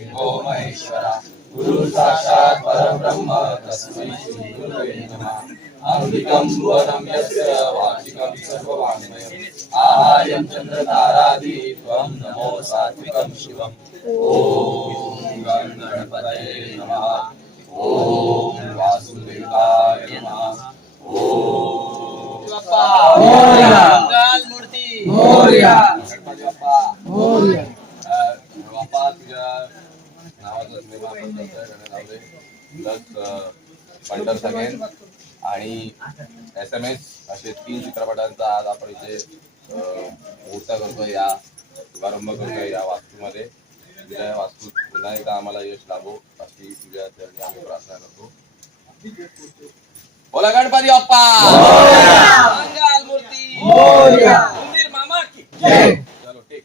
ओ महेश्वरा गुरु साक्षात् परब्रह्म तस्मै श्री गुरुवे नमः। आंगिकं भुवनं यस्य वाचिकं सर्ववाङ्मयम् आहार्यं चन्द्रतारादि त्वं नमो सात्विकं शिवम्। ॐ गणपतये नमः। ॐ वासुदेवाय नमः। ॐ मंगल मूर्ती मोरया गणपती बाप्पा मोरया। बाप्पा तुझ्या नावाचा सिनेमा आपण करतोय गणरावले प्लस पंढर सगेन आणि SMS असे 3 चित्रपटांचा आज आपण इथे मुहूर्त करतोय, या शुभारंभ करतोय या वास्तूमध्ये। तुझ्या वास्तूत पुन्हा एकदा आम्हाला यश लाभो अशी तुझ्या चरणी आम्ही प्रार्थना करतो। बोला गणपती बाप्पा मंगल मूर्ती मोरया। मंदिर मामा की जय। चलो ठीक।